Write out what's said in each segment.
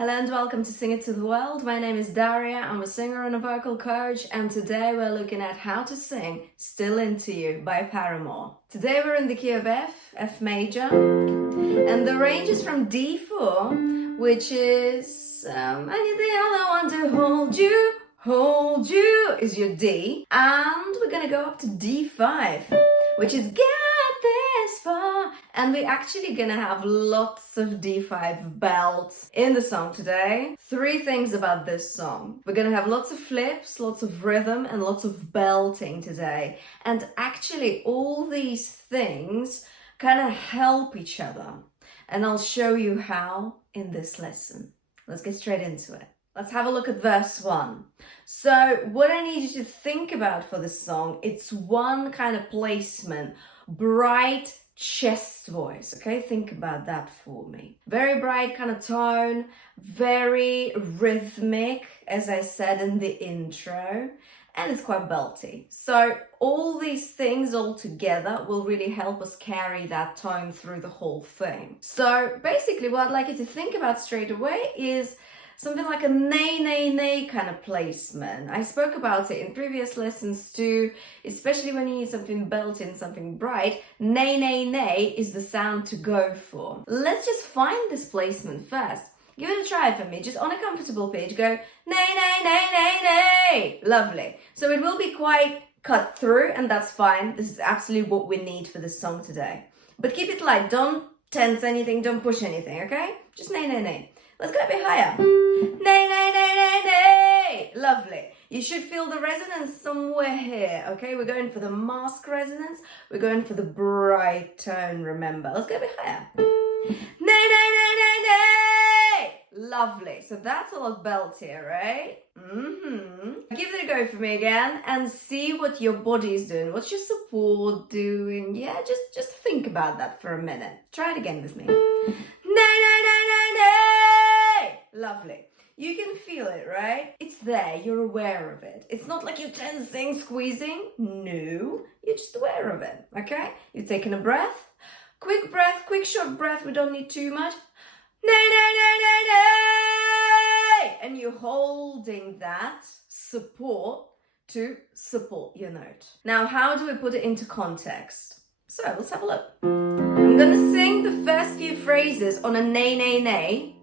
Hello and welcome to Sing It to the World. My name is Daria, I'm a singer and a vocal coach, and today we're looking at how to sing Still Into You by Paramore. Today we're in the key of F major, and the range is from D4, which is anything I want to hold you is your D, and we're gonna go up to D5, which is get this far, and we're actually gonna have lots of D5 belts in the song today. 3 things about this song: we're gonna have lots of flips, lots of rhythm, and lots of belting today, and actually all these things kind of help each other, and I'll show you how in this lesson. Let's get straight into it. Let's have a look at verse 1. So what I need you to think about for this song, it's one kind of placement, bright chest voice, okay? Think about that for me. Very bright kind of tone, very rhythmic, as I said in the intro, and it's quite belty. So all these things all together will really help us carry that tone through the whole thing. So basically what I'd like you to think about straight away is something like a nay, nay, nay kind of placement. I spoke about it in previous lessons too, especially when you need something built-in, something bright. Nay, nay, nay is the sound to go for. Let's just find this placement first. Give it a try for me. Just on a comfortable pitch, go nay, nay, nay, nay, nay. Lovely. So it will be quite cut through, and that's fine. This is absolutely what we need for this song today. But keep it light. Don't tense anything. Don't push anything, okay? Just nay, nay, nay. Let's go a bit higher. Nay, nay, nay, nay, nay. Lovely. You should feel the resonance somewhere here, okay? We're going for the mask resonance. We're going for the bright tone, remember. Let's go a bit higher. Nay, nay, nay, nay, nay. Lovely. So that's a lot beltier, right? Give it a go for me again and see what your body is doing. What's your support doing? Yeah, just think about that for a minute. Try it again with me. Nay, nay, nay, nay, nay. Lovely. You can feel it, right? It's there. You're aware of it. It's not like you're tensing, squeezing. No, you're just aware of it, okay? You've taken a breath. Quick short breath. We don't need too much. Nay, nay, nay, nay, nay. And you're holding that support to support your note. Now, how do we put it into context? So let's have a look. I'm going to sing the first few phrases on a nay, nay, nay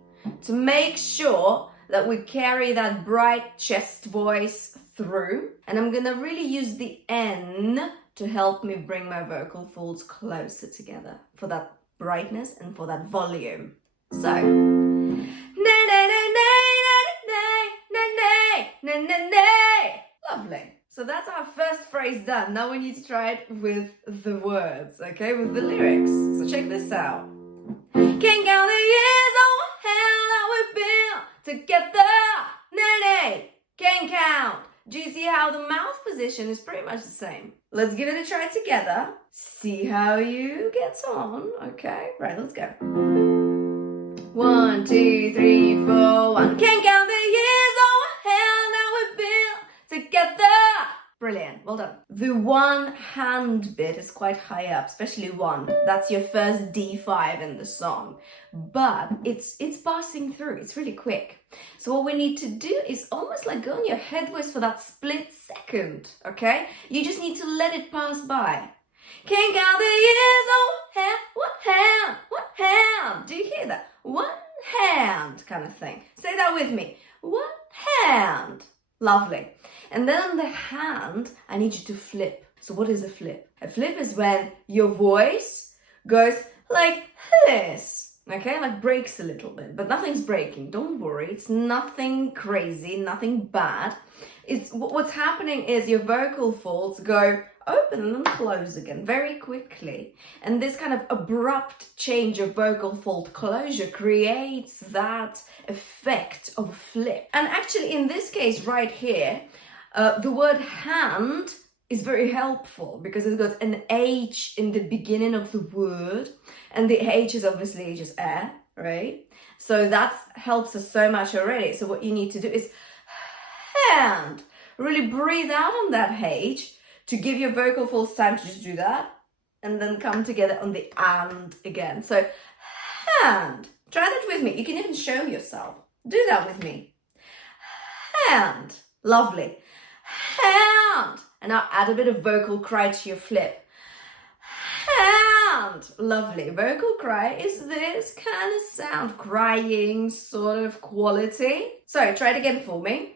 to make sure that we carry that bright chest voice through. And I'm going to really use the N to help me bring my vocal folds closer together for that brightness and for that volume. So, nay, nay, nay, nay, nay, nay, nay, nay, nay, nay. Lovely. So that's our first phrase done. Now we need to try it with the words, okay, with the lyrics. So check this out. Can't count the years, oh hell, that we've been together. Nay, nay, can't count. Do you see how the mouth position is pretty much the same? Let's give it a try together. See how you get on, okay? Right, let's go. 1, 2, 3, 4, 1. Can't count the years, oh hell, now we've been together. Brilliant, well done. The one hand bit is quite high up, especially 1. That's your first D5 in the song. But it's passing through, it's really quick. So what we need to do is almost like go on your head voice for that split second, okay? You just need to let it pass by. Can't count the years, oh hand, what hand? Do you hear that? One hand kind of thing. Say that with me. One hand. Lovely. And then on the hand, I need you to flip. So what is a flip? A flip is when your voice goes like this. Okay, like breaks a little bit, but nothing's breaking. Don't worry. It's nothing crazy, nothing bad. It's what's happening is your vocal folds go open and then close again very quickly. And this kind of abrupt change of vocal fold closure creates that effect of a flip. And actually in this case right here, the word hand is very helpful because it's got an H in the beginning of the word, and the H is obviously just air, right? So that helps us so much already. So what you need to do is hand. Really breathe out on that H to give your vocal folds time to just do that and then come together on the and again. So hand. Try that with me. You can even show yourself. Do that with me. Hand. Lovely. Hand. And now add a bit of vocal cry to your flip. Hand. Lovely. Vocal cry is this kind of sound, crying sort of quality. So try it again for me.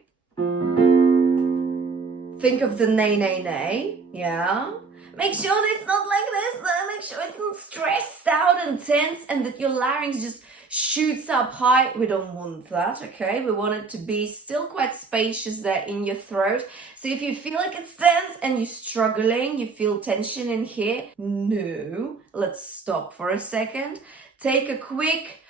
Think of the nay, nay, nay. Yeah. Make sure that it's not like this though. Make sure it's not stressed out and tense and that your larynx just shoots up high. We don't want that, okay? We want it to be still quite spacious there in your throat. So if you feel like it's tense and you're struggling, you feel tension in here, no. Let's stop for a second. Take a quick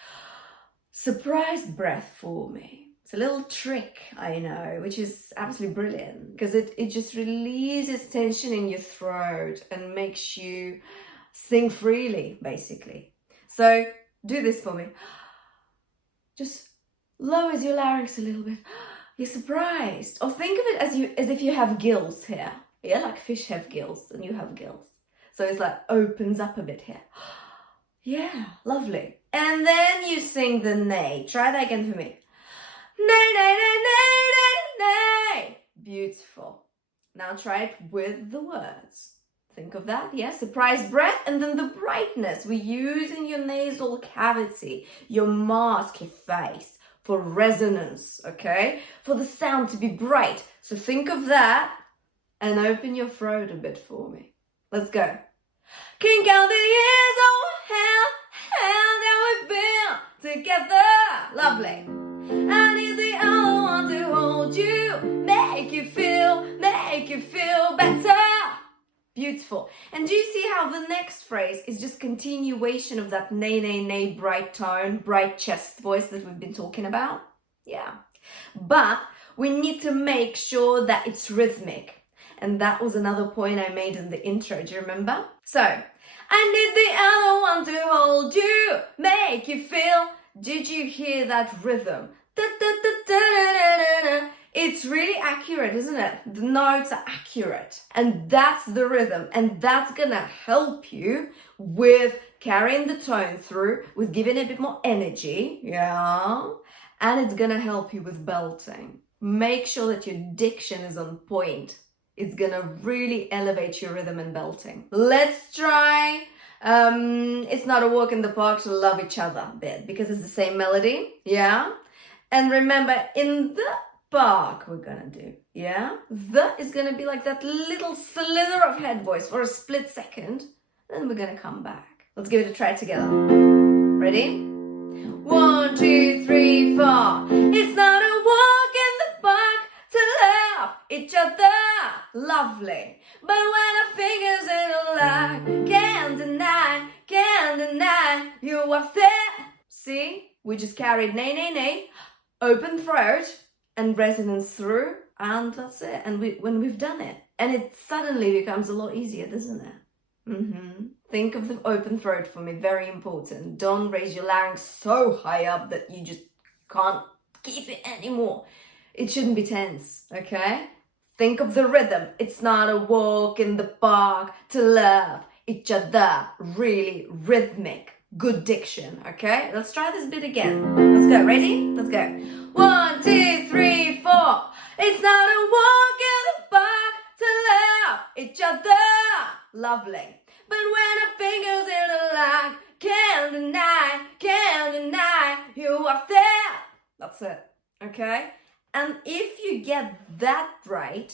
surprised breath for me. It's a little trick, I know, which is absolutely brilliant because it just releases tension in your throat and makes you sing freely, basically. So do this for me. Just lowers your larynx a little bit. You're surprised. Or think of it as if you have gills here. Yeah, like fish have gills and you have gills. So it's like opens up a bit here. Yeah, lovely. And then you sing the nay. Try that again for me. Nay, nay, nay, nay, nay, nay. Beautiful. Now try it with the words. Think of that, yes? Surprise breath and then the brightness. We're using your nasal cavity, your mask, your face for resonance, okay? For the sound to be bright. So think of that and open your throat a bit for me. Let's go. Can't count the years, oh hell that we've been together. Lovely. I need the other one to hold you, make you feel better. Beautiful. And do you see how the next phrase is just continuation of that nay, nay, nay, bright tone, bright chest voice that we've been talking about? Yeah. But we need to make sure that it's rhythmic. And that was another point I made in the intro. Do you remember? So, I need the other one to hold you, make you feel. Did you hear that rhythm? Da, da, da, da, da, da, da. It's really accurate, isn't it? The notes are accurate. And that's the rhythm. And that's gonna help you with carrying the tone through, with giving it a bit more energy. Yeah. And it's gonna help you with belting. Make sure that your diction is on point. It's gonna really elevate your rhythm and belting. Let's try It's Not a Walk in the Park to Love Each Other bit, because it's the same melody. Yeah. And remember, in the park we're gonna do, yeah? The is gonna be like that little slither of head voice for a split second. Then we're gonna come back. Let's give it a try together. Ready? 1, 2, 3, 4. It's not a walk in the park to love each other. Lovely. But when our fingers interlock, can't deny you are there. See? We just carried nay, nay, nay, open throat, and resonance through, and that's it. And when we've done it, and it suddenly becomes a lot easier, doesn't it? Think of the open throat for me, very important. Don't raise your larynx so high up that you just can't keep it anymore. It shouldn't be tense, okay? Think of the rhythm. It's not a walk in the park to love each other. Really rhythmic, good diction, okay? Let's try this bit again. Let's go, ready? Let's go. 1, 2, 3, 4. It's not a walk in the park to love each other. Lovely. But when our fingers interlock, can't deny you are there. That's it, okay? And if you get that right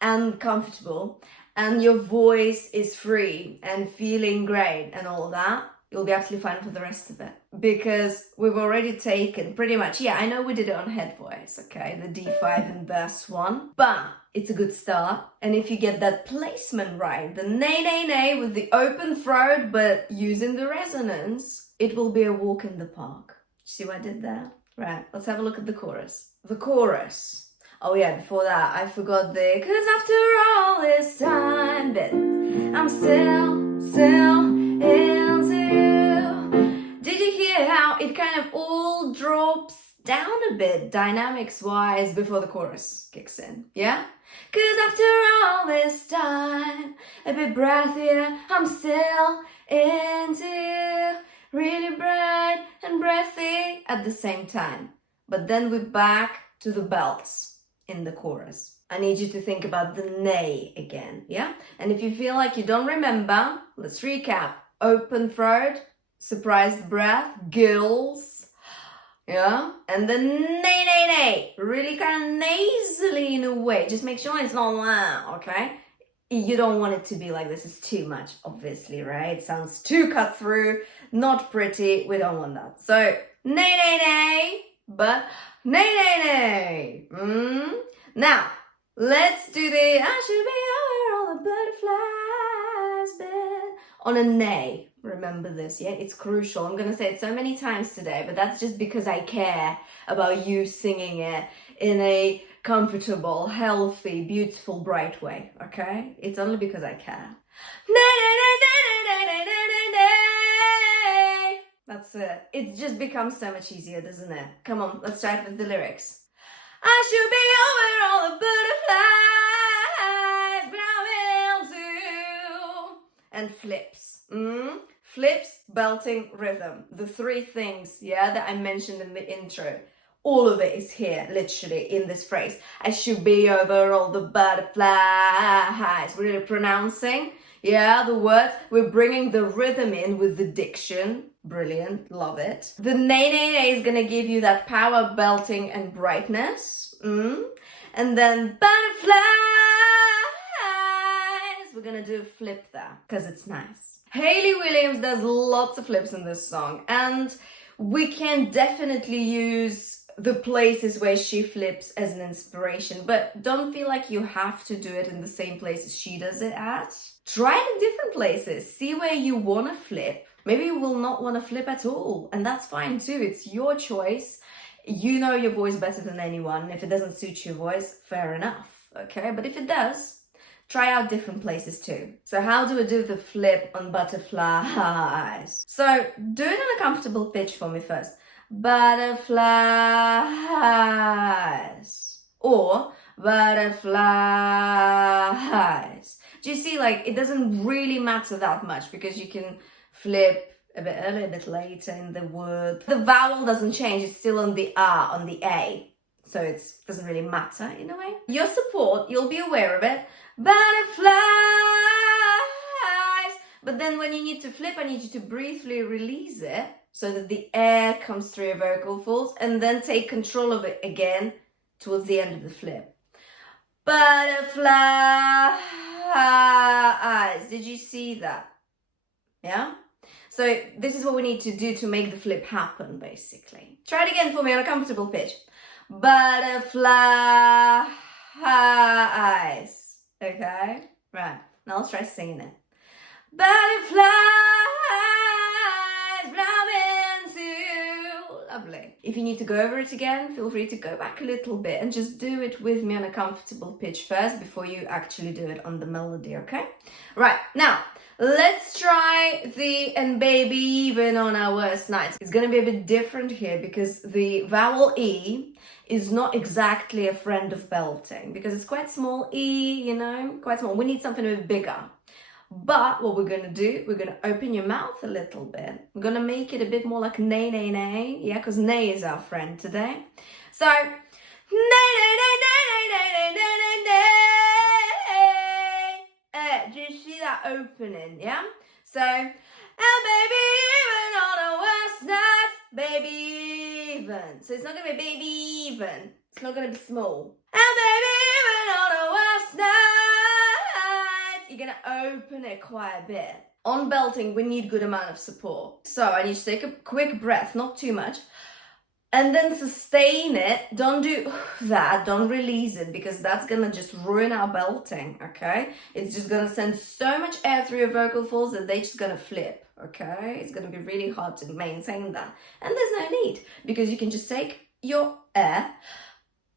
and comfortable and your voice is free and feeling great and all of that, you'll be absolutely fine for the rest of it. Because we've already taken pretty much, yeah, I know we did it on head voice, okay, the D5 in verse 1, but it's a good start. And if you get that placement right, the nay, nay, nay with the open throat, but using the resonance, it will be a walk in the park. See what I did there? Right, let's have a look at the chorus. The chorus. Oh yeah, before that, I forgot the 'cause after all this time bit, I'm still into you. Did you hear how it kind of all drops down a bit, dynamics-wise, before the chorus kicks in? Yeah? 'Cause after all this time, a bit breathier, I'm still into you. Really bright and breathy at the same time. but then we're back to the belts in the chorus. I need you to think about the nay again, yeah? And if you feel like you don't remember, let's recap. Open throat, surprised breath, gills, yeah? And then nay, nay, nay, really kind of nasally in a way. Just make sure it's not loud, okay? You don't want it to be like this. It's too much, obviously, right? It sounds too cut through, not pretty. We don't want that. So, nay, nay, nay, but nay, nay, nay. Now, let's do the I should be over all the butterflies bed on a nay. Remember this, yeah? It's crucial. I'm going to say it so many times today, but that's just because I care about you singing it in a comfortable, healthy, beautiful, bright way, okay? It's only because I care. That's it. It just becomes so much easier, doesn't it? Come on, let's start with the lyrics. I should be over all the butterflies, but I will too. And flips. Flips, belting, rhythm. The three things, yeah, that I mentioned in the intro. All of it is here, literally, in this phrase. I should be over all the butterflies. We're really pronouncing, yeah, the words. We're bringing the rhythm in with the diction. Brilliant, love it. The nay, nay, nay is going to give you that power, belting, and brightness. And then butterflies. We're going to do a flip there, because it's nice. Hayley Williams does lots of flips in this song, and we can definitely use the places where she flips as an inspiration, but don't feel like you have to do it in the same places she does it at. Try it in different places. See where you want to flip. Maybe you will not want to flip at all, and that's fine too. It's your choice. You know your voice better than anyone. If it doesn't suit your voice, fair enough, okay? But if it does, try out different places too. So how do I do the flip on butterflies? So do it in a comfortable pitch for me first. Butterflies. Or butterflies. Do you see, like, it doesn't really matter that much because you can flip a bit earlier, a bit later in the word. The vowel doesn't change. It's still on the R, on the A. So it doesn't really matter in a way. Your support, you'll be aware of it. Butterflies. But then when you need to flip, I need you to briefly release it so that the air comes through your vocal folds, and then take control of it again towards the end of the flip. Butterflies. Did you see that? Yeah? So this is what we need to do to make the flip happen, basically. Try it again for me on a comfortable pitch. Butterflies. Okay? Right. Now let's try singing it. Butterflies blooming too. Lovely. If you need to go over it again, feel free to go back a little bit and just do it with me on a comfortable pitch first before you actually do it on the melody, okay? Right. Now, let's try the and baby even on our worst nights. It's going to be a bit different here because the vowel E is not exactly a friend of belting because it's quite small. E, you know, quite small. We need something a bit bigger. But what we're going to do, we're going to open your mouth a little bit. We're going to make it a bit more like nay, nay, nay. Yeah, because nay is our friend today. So, nay, nay, nay, nay, nay, nay, nay, nay, nay. Do you see that opening? Yeah? So, and baby, even on the worst nights, baby, even. So it's not going to be baby, even. It's not going to be small. And baby, even on the worst nights, you're going to open it quite a bit. On belting, we need good amount of support. So I need you to take a quick breath, not too much. And then sustain it. Don't do that. Don't release it because that's going to just ruin our belting, okay? It's just going to send so much air through your vocal folds that they're just going to flip, okay? It's going to be really hard to maintain that. And there's no need because you can just take your air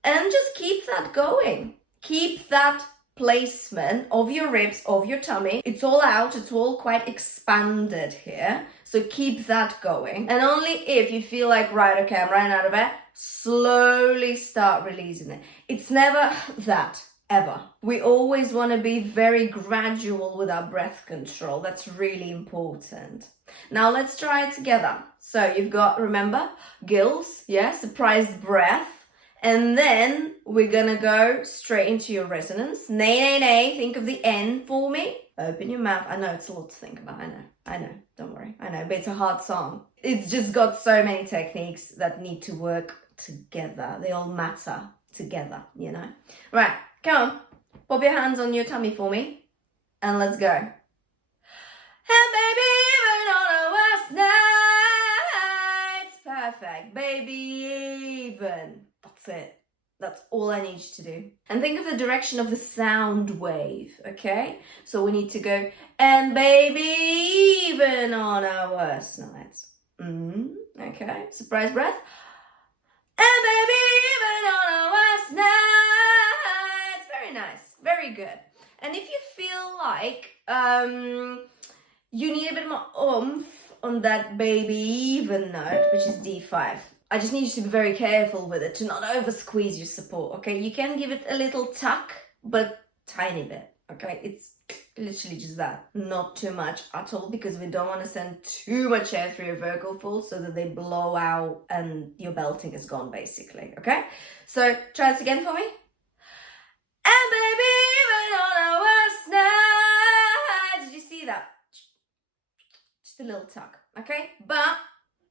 and just keep that going. Keep that placement of your ribs, of your tummy. It's all out. It's all quite expanded here. So keep that going. And only if you feel like, right, okay, I'm running out of air, slowly start releasing it. It's never that, ever. We always want to be very gradual with our breath control. That's really important. Now let's try it together. So you've got, remember, gills, yeah, surprised breath. And then we're gonna go straight into your resonance. Nay, nay, nay. Think of the N for me. Open your mouth. I know it's a lot to think about. I know. Don't worry. I know, but it's a hard song. It's just got so many techniques that need to work together. They all matter together, you know. Right, come on. Pop your hands on your tummy for me. And let's go. And baby, even on our worst nights. Perfect. Baby, even. That's it. That's all I need you to do. And think of the direction of the sound wave, okay? So we need to go, and baby, even on our worst nights. Okay, surprise breath. And baby, even on our worst nights. Very nice, very good. And if you feel like you need a bit more oomph on that baby even note, which is D5, I just need you to be very careful with it, to not over squeeze your support, okay? You can give it a little tuck, but tiny bit, okay? It's literally just that, not too much at all, because we don't want to send too much air through your vocal folds so that they blow out and your belting is gone, basically, okay? So try this again for me. And baby, even on our worst nights. Did you see that? Just a little tuck, okay? But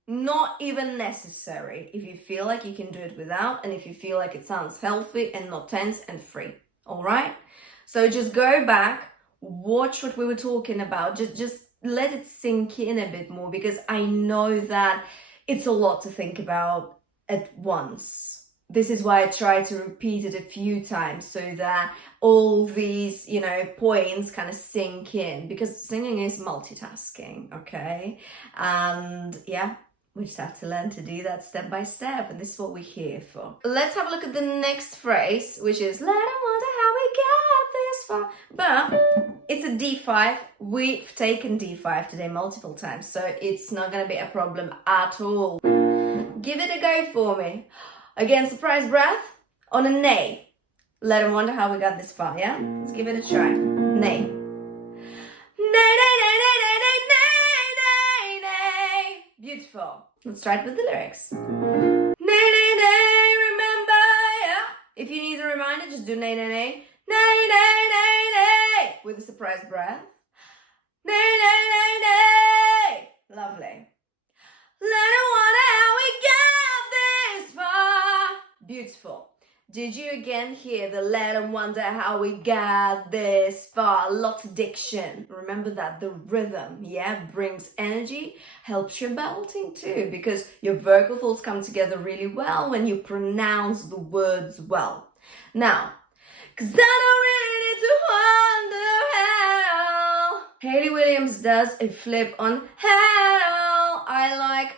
not even necessary if you feel like you can do it without, and if you feel like it sounds healthy and not tense and free. All right? So just go back, watch what we were talking about. Just let it sink in a bit more, because I know that it's a lot to think about at once. This is why I try to repeat it a few times so that all these, you know, points kind of sink in, because singing is multitasking, okay? And yeah, we just have to learn to do that step by step, and this is what we're here for. Let's have a look at the next phrase, which is, let them wonder how we got this far. But it's a D5. We've taken D5 today multiple times, so it's not going to be a problem at all. Give it a go for me. Again, surprise breath on a nay. Let them wonder how we got this far, yeah? Let's give it a try. Nay. Nay, nay, nay, nay, nay, nay, nay, nay, nay. Beautiful. Let's try it with the lyrics. Nay, nay, nay, remember, yeah? If you need a reminder, just do nay, nay, nay. Nay, nay, nay, nay. With a surprise breath. Nay, nay, nay, nay. Lovely. Let them wonder how we got this far. Beautiful. Did you again hear the let them wonder how we got this far? Lots of diction. Remember that the rhythm, yeah, brings energy, helps your belting too, because your vocal folds come together really well when you pronounce the words well. Now, cause I don't really need to wonder how. Hayley Williams does a flip on how. I like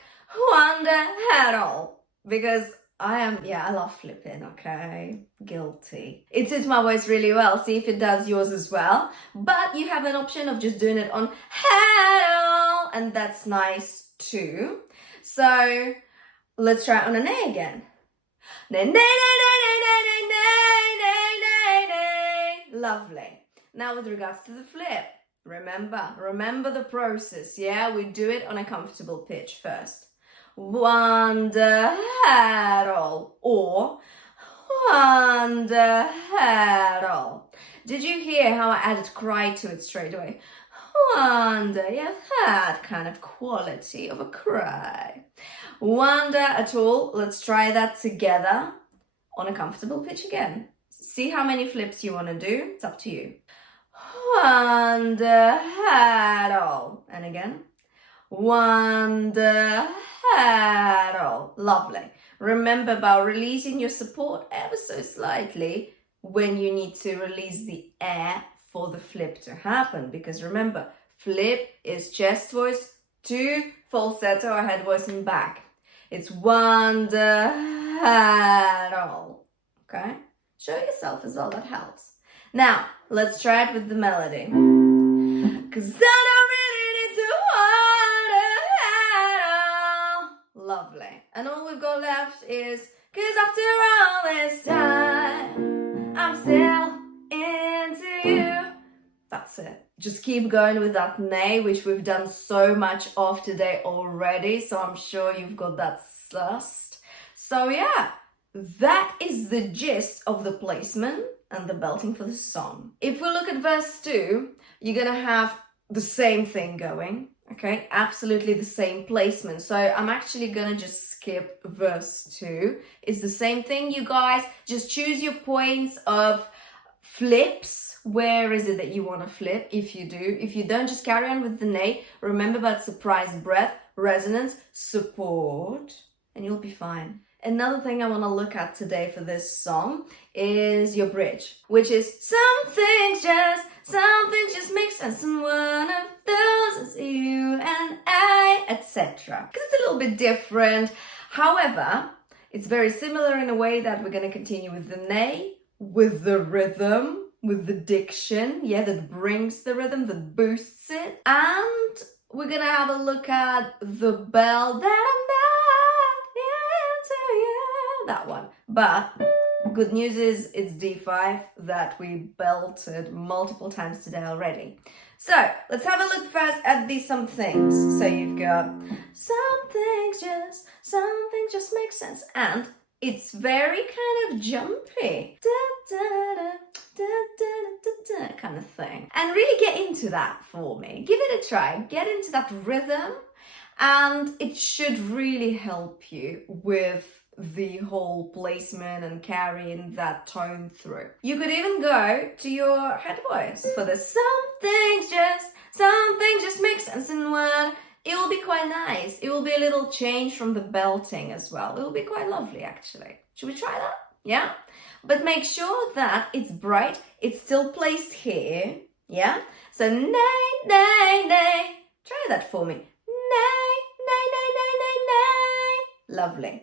wonder how, because I love flipping, okay? Guilty. It suits my voice really well. See if it does yours as well. But you have an option of just doing it on how, and that's nice too. So let's try it on a nay again. Nay, nay, nay, nay, nay, nay, nay, nay, nay, nay. Lovely. Now with regards to the flip, remember the process, yeah? We do it on a comfortable pitch first. Wonder at all, or wonder at all. Did you hear how I added cry to it straight away? Wonder, yeah, that kind of quality of a cry. Wonder at all. Let's try that together on a comfortable pitch again. See how many flips you want to do. It's up to you. Wonder at all. And again. Wonder at all. Lovely. Remember about releasing your support ever so slightly when you need to release the air for the flip to happen. Because remember, flip is chest voice to falsetto or head voice and back. It's wonder at all. Okay? Show yourself as well, that helps. Now, let's try it with the melody. Cause I don't really need to wonder at all. Lovely. And all we've got left is, cause after all this time, I'm still into you. That's that's it. Just keep going with that nay, which we've done so much of today already, so I'm sure you've got that sussed. So yeah, that is the gist of the placement and the belting for the song. If we look at verse 2, you're gonna have the same thing going, okay? Absolutely the same placement. So I'm actually gonna just skip verse 2. It's the same thing, you guys. Just choose your points of flips. Where is it that you want to flip? If you do, if you don't, just carry on with the nay. Remember about surprise breath, resonance, support, and you'll be fine. Another thing I want to look at today for this song is your bridge, which is some things just make sense, and one of those is you and I, etc. Because it's a little bit different. However, it's very similar in a way that we're going to continue with the nay, with the rhythm, with the diction, yeah, that brings the rhythm, that boosts it. And we're going to have a look at the bell that I'm not into you, that one. But good news is it's D5 that we belted multiple times today already. So let's have a look first at these some things. So you've got some things just make sense, and it's very kind of jumpy, kind of thing. And really get into that for me. Give it a try. Get into that rhythm, and it should really help you with the whole placement and carrying that tone through. You could even go to your head voice for the some things just make sense in one. It will be quite nice. It will be a little change from the belting as well. It will be quite lovely, actually. Should we try that? Yeah? But make sure that it's bright. It's still placed here. Yeah? So, nay, nay, nay. Try that for me. Nay, nay, nay, nay, nay, nay. Lovely.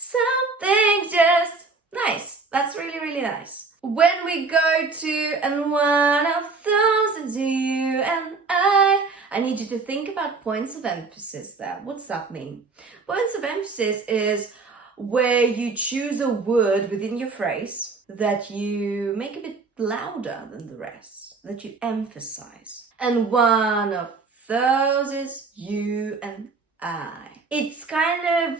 Some things just nice. That's really, really nice. When we go to and one of those is you and I need you to think about points of emphasis there. What's that mean? Points of emphasis is where you choose a word within your phrase that you make a bit louder than the rest, that you emphasize. And one of those is you and I. It's kind of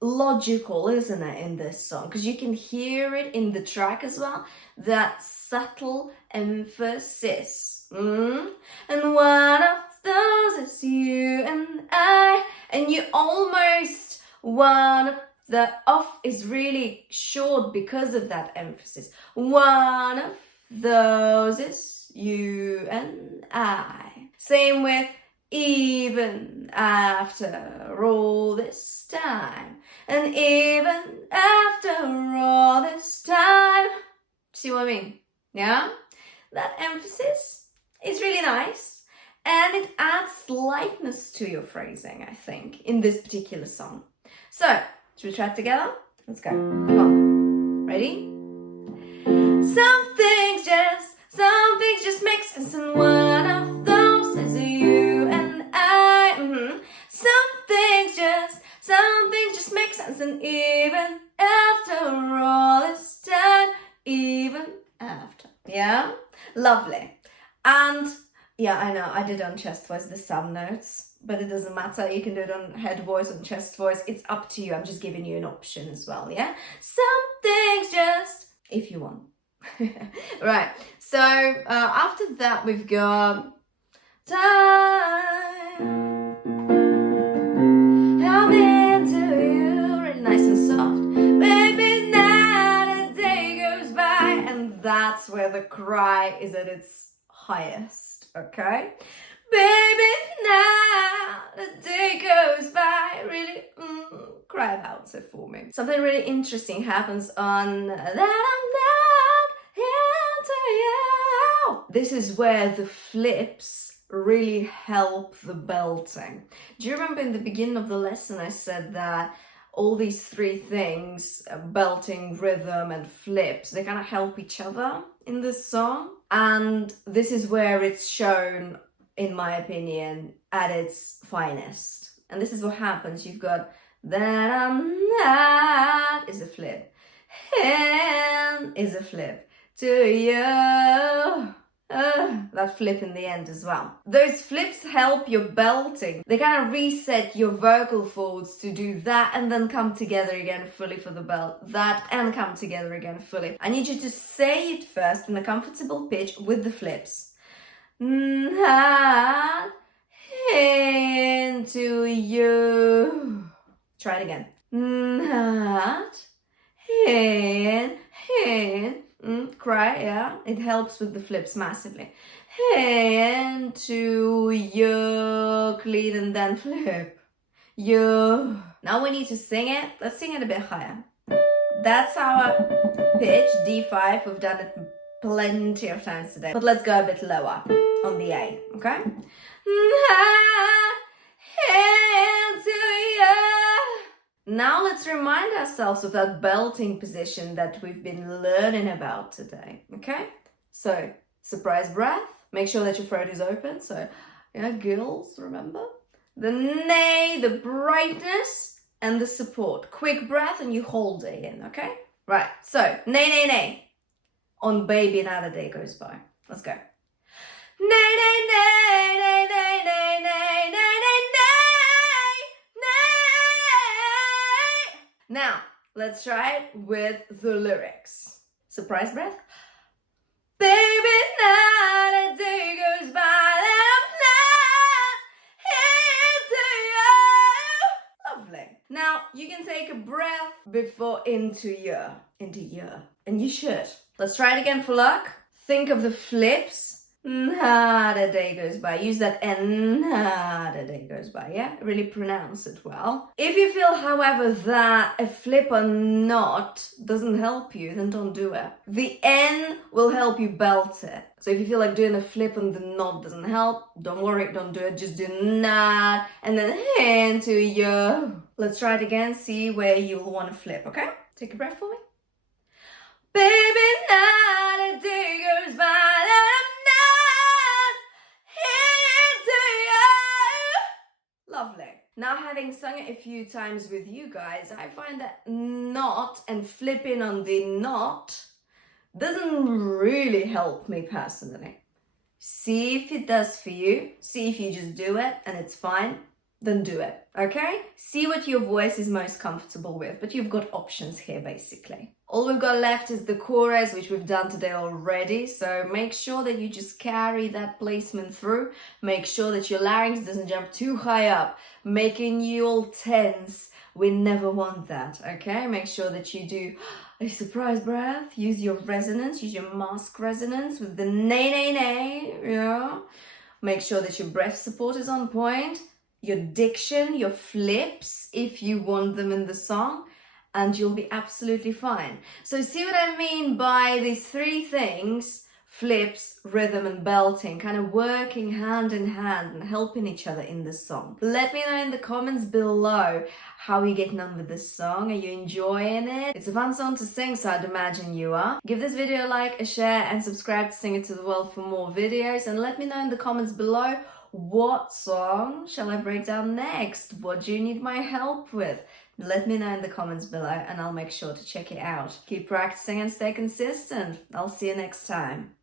logical, isn't it, in this song? Because you can hear it in the track as well, that subtle emphasis. And one of those is you and I. And you almost, one of the off is really short because of that emphasis. One of those is you and I. Same with even after all this time, and even after all this time. See what I mean? Yeah? That emphasis is really nice, and it adds lightness to your phrasing, I think, in this particular song. So, should we try it together? Let's go. Come on. Ready? Some things just make sense, and one of those is you and I. Some things just make sense, and even after all this time, even after. Yeah? Lovely. And yeah, I know, I did on chest voice the some notes, but it doesn't matter. You can do it on head voice, on chest voice. It's up to you. I'm just giving you an option as well, yeah? Some things just, if you want. Right, so after that we've got time. I'm into you, really nice and soft. Baby, now the day goes by, and that's where the cry is at its highest, okay? Baby, now the day goes by, really cry about it for me. Something really interesting happens on that I'm not into you. This is where the flips really help the belting. Do you remember in the beginning of the lesson I said that all these three things, belting, rhythm and flips, they kind of help each other in this song? And this is where it's shown, in my opinion, at its finest. And this is what happens. You've got that I'm not is a flip, and is a flip, to you. That flip in the end as well. Those flips help your belting. They kind of reset your vocal folds to do that and then come together again fully for the belt. That and come together again fully. I need you to say it first in a comfortable pitch with the flips. Into you. Try it again. Cry, yeah. It helps with the flips massively. Into you, clean and then flip. You. Now we need to sing it. Let's sing it a bit higher. That's our pitch, D5. We've done it plenty of times today. But let's go a bit lower on the A, okay? Now let's remind ourselves of that belting position that we've been learning about today, okay? So, surprise breath. Make sure that your throat is open. So, yeah, gills, remember? The nay, the brightness, and the support. Quick breath and you hold it in, okay? Right, so, nay, nay, nay. On baby, now the day goes by. Let's go. Nay, nay, nay, nay, nay, nay, nay, nay, nay, nay, nay. Now, let's try it with the lyrics. Surprise breath. Baby, now the day goes by and I'm not into you. Lovely. Now, you can take a breath before into you. And you should. Let's try it again for luck. Think of the flips. The day goes by. Use that N. The day goes by. Yeah, really pronounce it well. If you feel, however, that a flip or not doesn't help you, then don't do it. The N will help you belt it. So if you feel like doing a flip and the not doesn't help, don't worry, don't do it. Just do not and then into you. Let's try it again. See where you'll want to flip. Okay? Take a breath for me. Baby, now the day goes by and I'm not into you. Lovely. Now, having sung it a few times with you guys, I find that not and flipping on the not doesn't really help me personally. See if it does for you. See if you just do it and it's fine. Then do it, okay? See what your voice is most comfortable with, but you've got options here basically. All we've got left is the chorus, which we've done today already, so make sure that you just carry that placement through. Make sure that your larynx doesn't jump too high up, making you all tense. We never want that, okay? Make sure that you do a surprise breath, use your resonance, use your mask resonance with the nay, nay, nay, yeah? Make sure that your breath support is on point. Your diction, your flips, if you want them in the song, and you'll be absolutely fine. So see what I mean by these three things, flips, rhythm, and belting, kind of working hand in hand and helping each other in this song. Let me know in the comments below how you're getting on with this song. Are you enjoying it? It's a fun song to sing, so I'd imagine you are. Give this video a like, a share, and subscribe to Sing It to the World for more videos. And let me know in the comments below, what song shall I break down next? What do you need my help with? Let me know in the comments below and I'll make sure to check it out. Keep practicing and stay consistent. I'll see you next time.